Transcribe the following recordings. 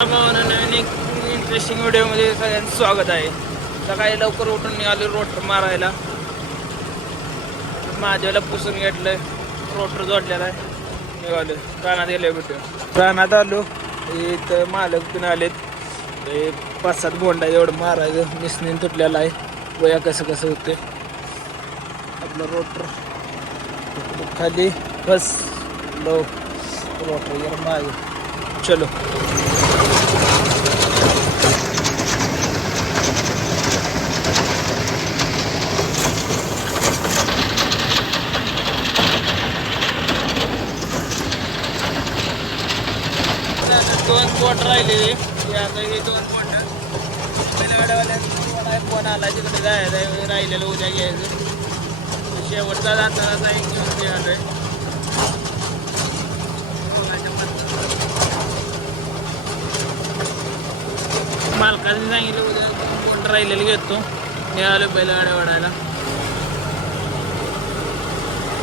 नवीन एक इंटरेस्टिंग व्हिडिओमध्ये सगळ्यांचं स्वागत आहे. सकाळी लवकर उठून निघालो रोटर मारायला. माझ्याला पुसून घेतलंय, रोटर जोडलेला आहे. निघालो रानात गेलो. भेटू रानात आलो. इथं मालक पण आलेत. 5-7 बोंडा एवढं मारायचं. मिसनीन तुटलेला आहे. वया कसं कसं होते आपलं रोटर खाली बस लो रोटर यार माग. चलो दोन बोट राहिलेले. आता हे 2 बोट गाड्यावाल्या फोन आला तिकडे जायचं राहिलेलं उद्या घ्यायचं. शेवटचा जातानाचा एक घेऊन घ्यायचं आहे. मालकाने सांगितलं उद्या 2 बोट राहिलेले घेतो. निघालो बैलगाड्या वाढायला.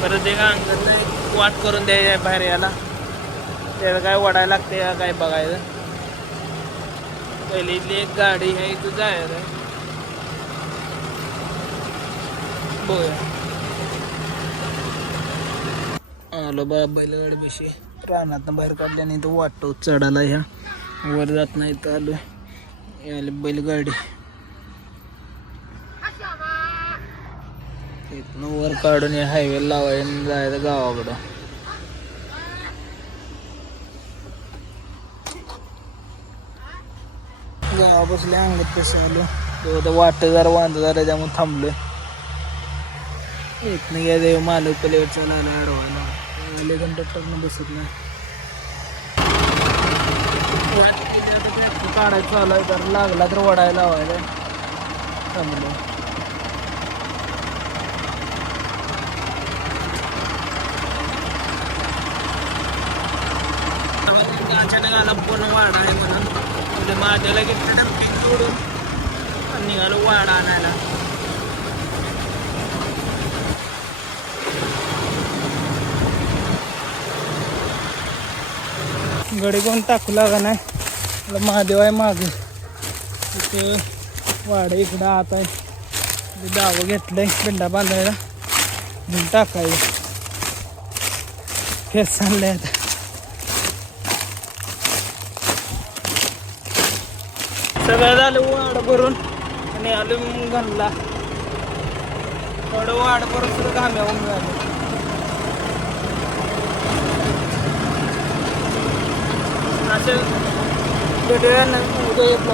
परत एक अंगण नाही वाट करून द्यायचं बाहेर याला. त्याला काय वडायला लागते काय बघायचं. पहिली इथली एक गाडी आहे इथं जायचं आहे. बघूया आलो बा बैलगाडी बेशी रानात बाहेर काढल्याने इथं वाटतो चढायला. ह्या वर जात नाही तर आलो याला बैलगाडी. इथनं वर काढून या हायवे लावायला जायचं गावाकडं. गावा बसले अंगत कसे आलो. तेव्हा वाट जरा वांदा झाला त्यामुळे थांबलोय. इथनं घ्या देव मालक पलीकडच्या लागला अडवायला. कंडक्टरनं बसत नाही. काढायचं चालू आहे. तर लागला तर वडायला लावायला थांबलो. अचानक आला पण वाडा आहे म्हणून माझ्याला घेतलं डम्पिंग सोडून निघालो वाडा आणायला. गडी कोण टाकू लागा नाही. महादेव आहे मागे. तिथे वाडा इकडं आत आहे. दावं घेतलंय बिंडा बांधायला म्हणून टाकायचं. फेस चाललंय आता. सगळं झालं वाड भरून आणि आलो घालला. थोडं वाड भरून सुद्धा घाम्या होऊन झालं. असे भेटूया उद्या येत